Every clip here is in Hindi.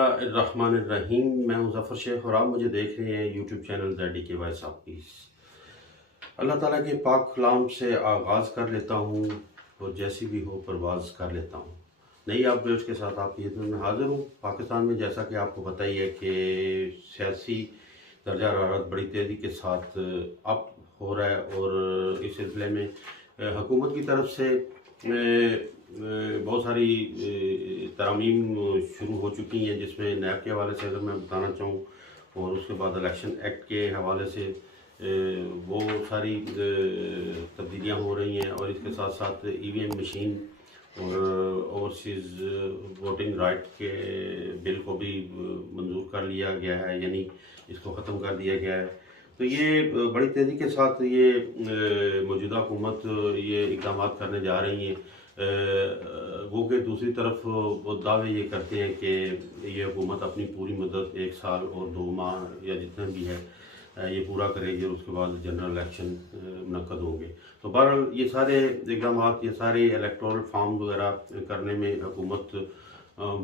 बिस्मिल्लाहिर्रहमानिर्रहीम। मैं हूं ज़फ़र शेख और आप मुझे देख रहे हैं YouTube channel Zaidi voice of peace. Allah ताला के पाक कलाम से आगाज़ कर लेता हूं और जैसी भी हो परवाज़ कर लेता हूं। नई अपडेट्स के साथ आपकी खिदमत में हाज़िर हूं। पाकिस्तान में जैसा कि आपको पता ही है कि सियासी दर्जा हरारत बड़ी तेज़ी के साथ अप हो रहा है और इस सिलसिले में हुकूमत की तरफ से बहुत सारी तरमीम शुरू हो चुकी हैं, जिसमें नैब के हवाले से अगर मैं बताना चाहूँ और उसके बाद इलेक्शन एक्ट के हवाले से वो सारी तब्दीलियाँ हो रही हैं और इसके साथ साथ ईवीएम मशीन और ओवरसीज़ वोटिंग राइट के बिल को भी मंजूर कर लिया गया है, यानी इसको ख़त्म कर दिया गया है। तो ये बड़ी तेज़ी के साथ ये मौजूदा हुकूमत ये इक़दाम करने जा रही हैं। वो कि दूसरी तरफ वो दावे ये करते हैं कि ये हुकूमत अपनी पूरी मदद 1 साल और 2 माह या जितना भी है ये पूरा करेगी और उसके बाद जनरल इलेक्शन मुनक्कद होंगे। तो बहरहाल ये सारे इक़दाम, ये सारे इलेक्टोरल फॉर्म वगैरह करने में हुकूमत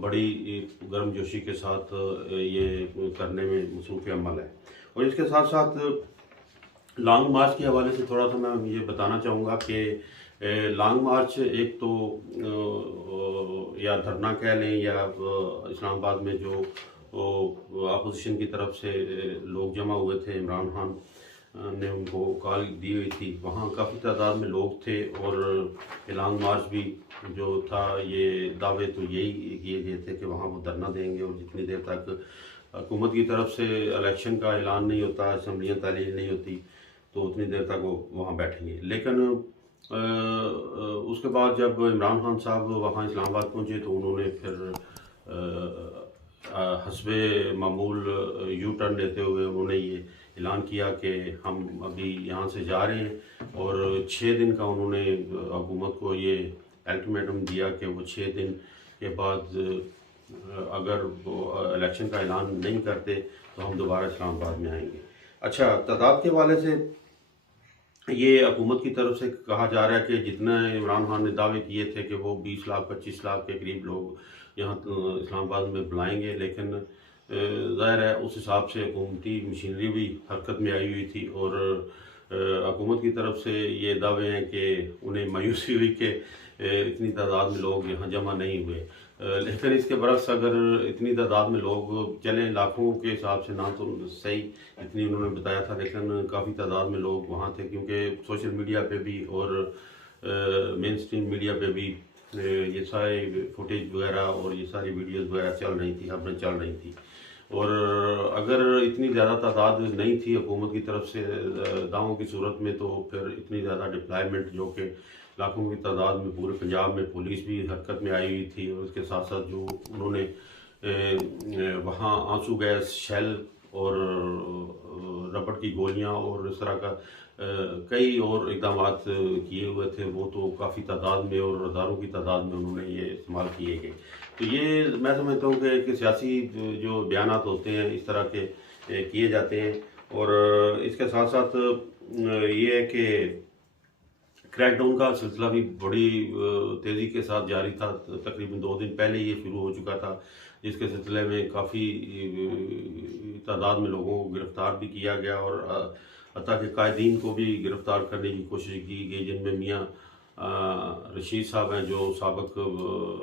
बड़ी गर्मजोशी के साथ ये करने में मसरूफ़ अमल है। और इसके साथ साथ लॉन्ग मार्च के हवाले से थोड़ा सा मैं ये बताना चाहूँगा कि लॉन्ग मार्च एक तो या धरना कह लें या इस्लामाबाद में जो अपोजिशन की तरफ से लोग जमा हुए थे, इमरान खान ने उनको कॉल दी हुई थी, वहाँ काफ़ी तादाद में लोग थे और लॉन्ग मार्च भी जो था ये दावे तो यही किए गए थे कि वहाँ वो धरना देंगे और जितनी देर तक हुकूमत की तरफ से इलेक्शन का ऐलान नहीं होता, असम्बलियाँ तालील नहीं होती, तो उतनी देर तक वो वहाँ बैठेंगे। लेकिन उसके बाद जब इमरान खान साहब वहाँ इस्लामाबाद पहुँचे तो उन्होंने फिर हस्बे मामूल यू टर्न लेते हुए उन्होंने ये ऐलान किया कि हम अभी यहाँ से जा रहे हैं और 6 दिन का उन्होंने हुकूमत को ये अल्टीमेटम दिया कि वो 6 दिन के बाद अगर वो इलेक्शन का ऐलान नहीं करते तो हम दोबारा इस्लामाबाद में आएंगे। अच्छा, तादाद के हवाले से ये हुकूमत की तरफ से कहा जा रहा है कि जितना इमरान खान ने दावे किए थे कि वो 20 लाख 25 लाख के करीब लोग यहाँ इस्लामाबाद में बुलाएंगे, लेकिन ज़ाहिर है उस हिसाब से हुकूमती मशीनरी भी हरकत में आई हुई थी और हुकूमत की तरफ से ये दावे हैं कि उन्हें मायूसी हुई कि इतनी तादाद में लोग यहाँ जमा नहीं हुए। लेकिन इसके बरक्स अगर इतनी तादाद में लोग चलें, लाखों के हिसाब से ना तो सही इतनी उन्होंने बताया था, लेकिन काफ़ी तादाद में लोग वहाँ थे क्योंकि सोशल मीडिया पे भी और मेन स्ट्रीम मीडिया पे भी ये सारे फुटेज वगैरह और ये सारी वीडियोस वगैरह चल रही थी, खबरें चल रही थी। और अगर इतनी ज़्यादा तादाद नहीं थी हुकूमत की तरफ से दावों की सूरत में, तो फिर इतनी ज़्यादा डिप्लॉयमेंट जो कि लाखों की तादाद में पूरे पंजाब में पुलिस भी हरकत में आई हुई थी और उसके साथ साथ जो उन्होंने वहाँ आंसू गैस, शेल और रबड़ की गोलियाँ और इस तरह का कई और इक़दाम किए हुए थे, वो तो काफ़ी तादाद में और हज़ारों की तादाद में उन्होंने ये इस्तेमाल किए गए। तो ये मैं समझता हूँ कि सियासी जो बयानात होते हैं इस तरह के किए जाते हैं। और इसके साथ साथ ये है कि क्रैकडाउन का सिलसिला भी बड़ी तेज़ी के साथ जारी था। तकरीबन 2 दिन पहले ये शुरू हो चुका था, जिसके सिलसिले में काफ़ी तादाद में लोगों को गिरफ़्तार भी किया गया और हत्ता के कायदीन को भी गिरफ़्तार करने की कोशिश की गई, जिनमें मियाँ रशीद साहब हैं जो साबिक़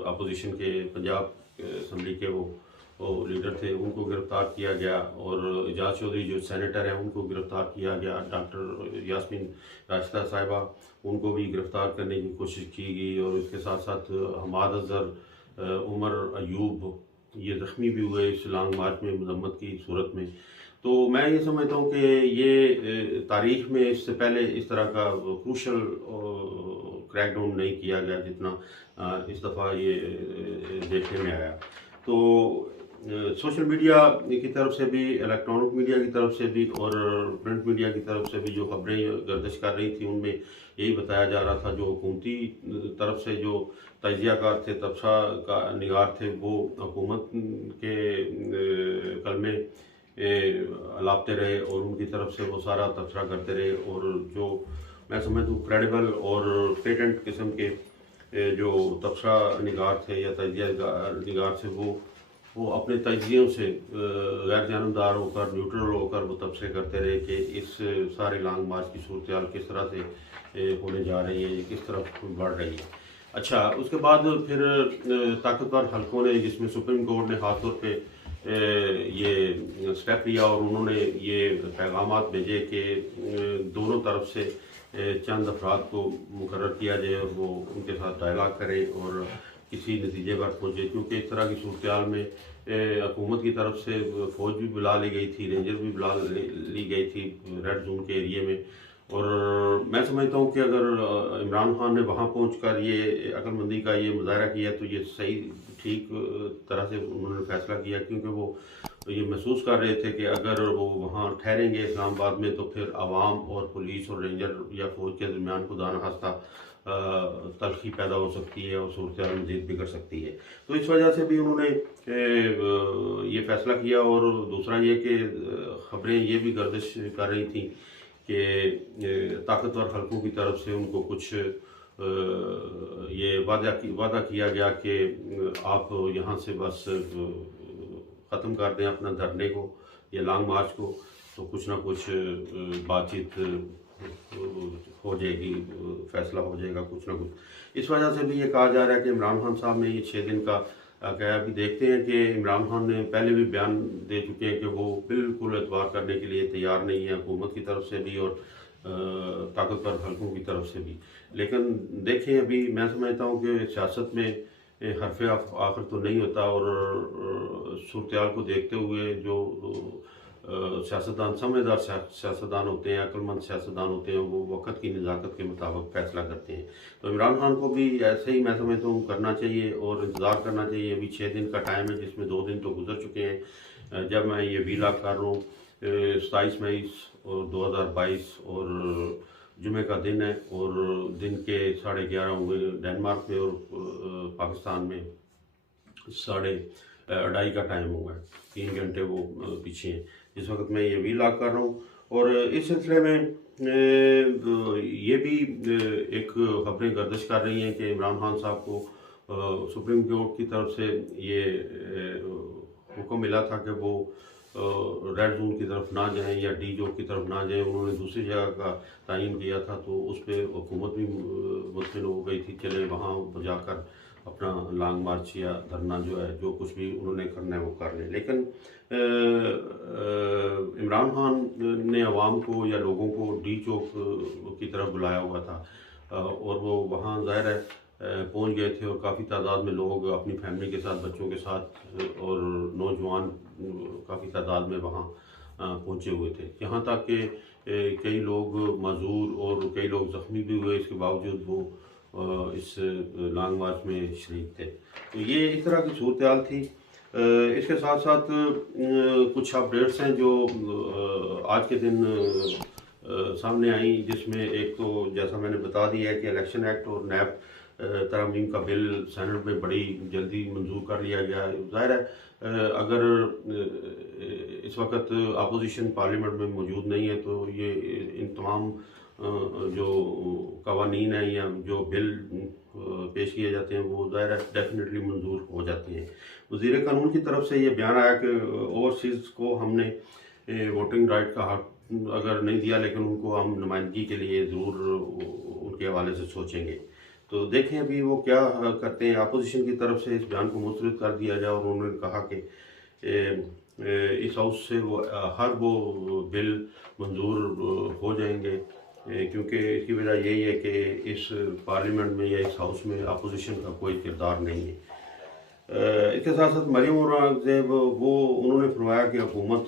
अपोजिशन के पंजाब असम्बली के वो लीडर थे, उनको गिरफ़्तार किया गया और एजाज चौधरी जो सेनेटर हैं उनको गिरफ़्तार किया गया। डॉक्टर यास्मीन राशिदा साहिबा उनको भी गिरफ़्तार करने की कोशिश की गई और इसके साथ साथ हमाद अज़हर, उमर अयूब ये ज़ख्मी भी हुए इस लॉन्ग मार्च में मजम्मत की सूरत में। तो मैं ये समझता हूँ कि ये तारीख़ में इससे पहले इस तरह का क्रूशल क्रैकडाउन नहीं किया गया जितना इस दफ़ा ये देखने में आया। तो सोशल मीडिया की तरफ से भी, इलेक्ट्रॉनिक मीडिया की तरफ से भी और प्रिंट मीडिया की तरफ से भी जो खबरें गर्दिश कर रही थी उनमें यही बताया जा रहा था जो हुकूमती तरफ से जो तजियाकार थे, तबसा का निगार थे, वो हुकूमत के कलमे लाते रहे और उनकी तरफ से वो सारा तबसरा करते रहे और जो मैं समझता हूँ क्रेडिबल और पेटेंट किस्म के जो तबसरा निगार थे या तजिया निगार थे वो वो अपने तजियों से गैर जानबदार होकर, न्यूट्रल होकर वो तबसरे करते रहे कि इस सारे लॉन्ग मार्च की सूरत हाल किस तरह से होने जा रही है, किस तरफ बढ़ रही है। अच्छा, उसके बाद फिर ताकतवर हलकों ने, जिसमें सुप्रीम कोर्ट ने ख़ास तौर पे ये स्टेप लिया और उन्होंने ये पैगामात भेजे कि दोनों तरफ से चंद अफराद को मुकर्रर किया जाए और वो उनके साथ डायलॉग करें और किसी नतीजे पर पहुँचे, क्योंकि इस तरह की सूरत हाल में हुकूमत की तरफ से फ़ौज भी बुला ली गई थी, रेंजर भी बुला ली गई थी रेड जोन के एरिए में। और मैं समझता हूँ कि अगर इमरान खान ने वहाँ पहुँचकर ये अक्लमंदी का ये मुजाहरा किया तो ये सही ठीक तरह से उन्होंने फैसला किया, क्योंकि वो ये महसूस कर रहे थे कि अगर वो वहाँ ठहरेंगे इस्लामाबाद में तो फिर आवाम और पुलिस और रेंजर या फौज के दरमियान खुदा न खास्ता तलखी पैदा हो सकती है और सूरत हाल मज़ीद बिगड़ सकती है। तो इस वजह से भी उन्होंने ये फैसला किया। और दूसरा ये कि ख़बरें ये भी गर्दिश कर रही थी कि ताकतवर हलकों की तरफ से उनको कुछ ये वादा किया गया कि आप यहाँ से बस ख़त्म कर दें अपना धरने को या लॉन्ग मार्च को, तो कुछ ना कुछ बातचीत हो जाएगी, फैसला हो जाएगा कुछ ना कुछ। इस वजह से भी ये कहा जा रहा है कि इमरान खान साहब ने ये 6 दिन का क्या अभी देखते हैं कि इमरान खान ने पहले भी बयान दे चुके हैं कि वो बिल्कुल एतबार करने के लिए तैयार नहीं है, हुकूमत की तरफ से भी और ताकतवर हलकों की तरफ से भी। लेकिन देखें, अभी मैं समझता हूँ कि सियासत में हरफ आखिर तो नहीं होता और सूरत हाल को देखते हुए जो सियासतदान, समझदार सियासतदान होते हैं, अक्लमंद सियासतदान होते हैं, वो वक्त की नज़ाकत के मुताबिक फैसला करते हैं। तो इमरान खान को भी ऐसे ही मैं समझता हूँ करना चाहिए और इंतज़ार करना चाहिए। अभी 6 दिन का टाइम है, जिसमें 2 दिन तो गुजर चुके हैं जब मैं ये वीलॉग कर रहा हूँ। 27 मई और 2022 और जुमे का दिन है और दिन के 11:30 हुए डेनमार्क में और पाकिस्तान में 2:30 का टाइम हुआ है, 3 घंटे वो पीछे हैं जिस वक्त मैं ये वीलॉग कर रहा हूँ। और इस सिलसिले में ये भी एक खबरें गर्दिश कर रही हैं कि इमरान खान साहब को सुप्रीम कोर्ट की तरफ से ये हुक्म मिला था कि वो रेड जोन की तरफ ना जाएं या डी जोन की तरफ ना जाएं। उन्होंने दूसरी जगह का तयन किया था, तो उस पर हुकूमत भी मुतमिन हो गई थी, चले वहाँ जाकर अपना लॉन्ग मार्च या धरना जो है, जो कुछ भी उन्होंने करना है वो कर लें। लेकिन इमरान खान ने अवाम को या लोगों को डी चौक की तरफ बुलाया हुआ था और वो वहाँ ज़ाहिर है पहुँच गए थे और काफ़ी तादाद में लोग अपनी फैमिली के साथ, बच्चों के साथ और नौजवान काफ़ी तादाद में वहाँ पहुँचे हुए थे। यहाँ तक कि कई लोग मजदूर और कई लोग ज़ख्मी भी हुए, इसके बावजूद वो इस लॉन्ग मार्च में शरीक थे। तो ये इस तरह की सूरत हाल थी। इसके साथ साथ कुछ अपडेट्स हैं जो आज के दिन सामने आई, जिसमें एक तो जैसा मैंने बता दिया है कि इलेक्शन एक्ट और नैब तरमीम का बिल सेनेट में बड़ी जल्दी मंजूर कर लिया गया है। ज़ाहिर है अगर इस वक्त अपोजिशन पार्लियामेंट में मौजूद नहीं है तो ये इन तमाम जो कवानीन है या जो बिल पेश किए जाते हैं वो ज़ाहिर है डेफिनेटली मंजूर हो जाते हैं। वज़ीर कानून की तरफ से ये बयान आया कि ओवरसीज़ को हमने वोटिंग राइट का हक अगर नहीं दिया, लेकिन उनको हम नुमाइंदगी के लिए ज़रूर उनके हवाले से सोचेंगे। तो देखें अभी वो क्या करते हैं। अपोजिशन की तरफ से इस बयान को मुस्तरद कर दिया जाए और उन्होंने कहा कि इस हाउस से वो हर वो बिल मंजूर हो जाएंगे, क्योंकि इसकी वजह यही है कि इस पार्लियामेंट में या इस हाउस में अपोजिशन का कोई किरदार नहीं है। इसके साथ साथ मरियम औरंगज़ेब वो उन्होंने फरमाया कि हुकूमत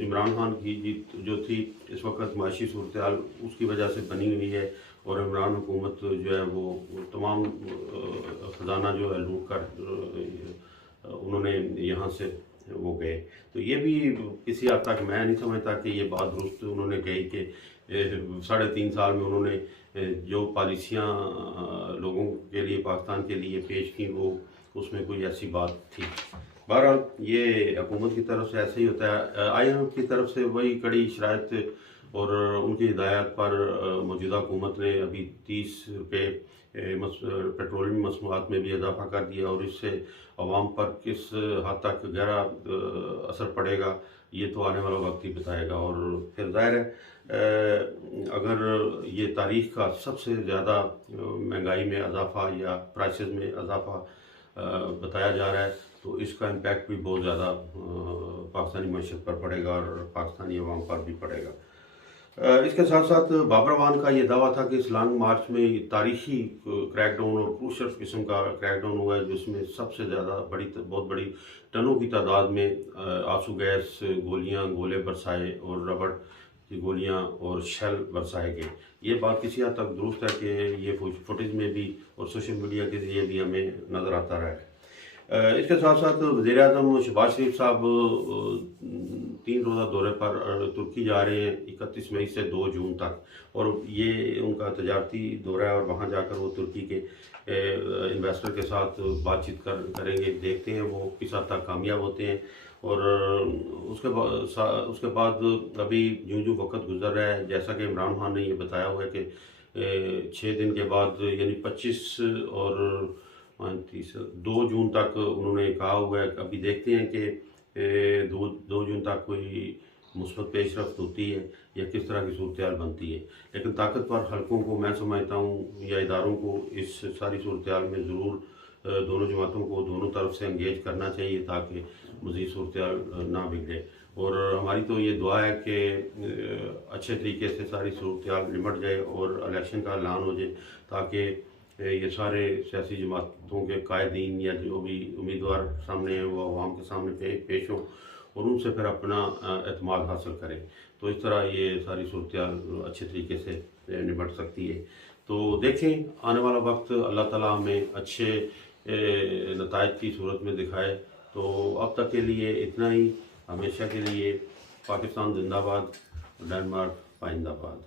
इमरान खान की जो थी इस वक्त माशी सूरत हाल उसकी वजह से बनी हुई है और इमरान हुकूमत जो है वो तमाम ख़जाना जो है लूट कर उन्होंने यहाँ से वो गए। तो ये भी किसी हद तक मैं नहीं समझता कि ये बात दुरुस्त उन्होंने कही कि 3.5 साल में उन्होंने जो पॉलिसियाँ लोगों के लिए, पाकिस्तान के लिए पेश की वो उसमें कोई ऐसी बात थी। बहरहाल ये हुकूमत की तरफ से ऐसे ही होता है। IMF की तरफ से वही कड़ी शराइत और उनकी हिदायत पर मौजूदा हुकूमत ने अभी 30 रुपये पेट्रोलियम मसनूआत में भी इजाफा कर दिया और इससे अवाम पर किस हद तक गहरा असर पड़ेगा ये तो आने वाला वक्त ही बताएगा। और फिर ज़ाहिर है अगर ये तारीख़ का सबसे ज़्यादा महंगाई में इजाफा या प्राइसेस में इजाफा बताया जा रहा है तो इसका इम्पैक्ट भी बहुत ज़्यादा पाकिस्तानी मईशत पर पड़ेगा और पाकिस्तानी अवाम पर भी पड़ेगा। इसके साथ साथ बाबरवान का ये दावा था कि इस लॉन्ग मार्च में तारीखी क्रैकडाउन और क्रूशल किस्म का क्रैकडाउन हुआ है जिसमें सबसे ज़्यादा बहुत बड़ी टनों की तादाद में आंसू गैस गोलियां गोले बरसाए और रबड़ की गोलियां और शेल बरसाए गए। ये बात किसी हद तक दुरुस्त है कि ये फुटेज में भी और सोशल मीडिया के जरिए भी हमें नज़र आता रहा है। इसके साथ साथ वज़ीर-ए-आज़म शहबाज शरीफ साहब 3 रोज़ा दौरे पर तुर्की जा रहे हैं 31 मई से 2 जून तक और ये उनका तजारती दौरा है और वहाँ जाकर वो तुर्की के इन्वेस्टर के साथ बातचीत करेंगे। देखते हैं वो किस हद तक कामयाब होते हैं। और उसके बाद अभी जो वक्त गुजर रहा है जैसा कि इमरान खान ने ये बताया हुआ है कि 6 दिन के बाद यानी 25 और 2 जून तक उन्होंने कहा हुआ है। अभी देखते हैं कि 2 जून तक कोई मुस्बत पेशरफ्त होती है या किस तरह की सूरत बनती है। लेकिन ताकतवर हलकों को मैं समझता हूँ या इदारों को इस सारी सूरत में ज़रूर दोनों जमातों को दोनों तरफ से इंगेज करना चाहिए ताकि मज़ीद सूरत ना बिगड़े। और हमारी तो ये दुआ है कि अच्छे तरीके से सारी सूरत निमट जाए और इलेक्शन का ऐलान हो जाए ताकि ये सारे सियासी जमातों के कायदीन या जो भी उम्मीदवार सामने हैं वो अवाम के सामने पेश हों और उनसे फिर अपना एतमाद हासिल करें। तो इस तरह ये सारी सूरत अच्छे तरीके से निपट सकती है। तो देखें आने वाला वक्त अल्लाह ताला हमें अच्छे नताइज की सूरत में दिखाए। तो अब तक के लिए इतना ही। हमेशा के लिए पाकिस्तान जिंदाबाद, डेनमार्क पाइंदाबाद।